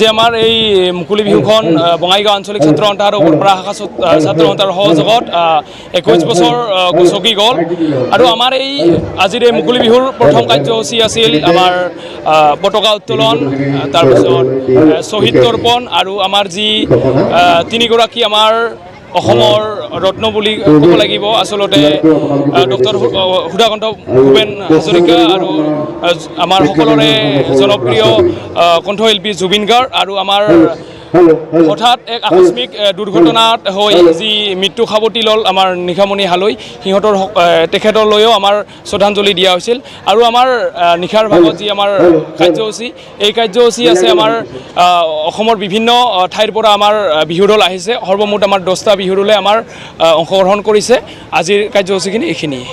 আজি আমাৰ এই মুকলি বিহুখন বঙাইগাঁও আঞ্চলিক ছাত্ৰ সন্থাৰ ওপৰপৰা শাখা ছাত্ৰ সন্থাৰ সহযোগত 21 বছৰ গছকি গ'ল আৰু আমাৰ এই আজিৰ এই মুকলি বিহুৰ প্ৰথম কাৰ্যসূচী আছিল আমাৰ পতাকা উত্তোলন, তাৰপিছত শ্বহীদ তৰ্পণ আৰু আমাৰ যি তিনিগৰাকী আমাৰ অসমৰ ৰত্ন বুলি ক'ব লাগিব আচলতে ডক্টৰ সুধাকান্ত ভূপেন হাজৰিকা আৰু আমাৰ সকলোৰে জনপ্ৰিয় কণ্ঠশিল্পী জুবিন গাৰ্গ আৰু আমাৰ হঠাৎ এক আকস্মিক দুৰ্ঘটনাত হৈ যি মৃত্যু সাৱটি ল'ল আমাৰ নিশামণি হালৈ, তেখেতলৈও আমাৰ শ্ৰদ্ধাঞ্জলি দিয়া হৈছিল। আৰু আমাৰ নিশাৰ ভাগত যি আমাৰ কাৰ্যসূচী, এই কাৰ্যসূচী আছে আমাৰ অসমৰ বিভিন্ন ঠাইৰ পৰা আমাৰ বিহু দল আহিছে। সৰ্বমুঠ আমাৰ 10টা বিহু দলে আমাৰ অংশগ্ৰহণ কৰিছে। আজিৰ কাৰ্যসূচীখিনি এইখিনিয়ে।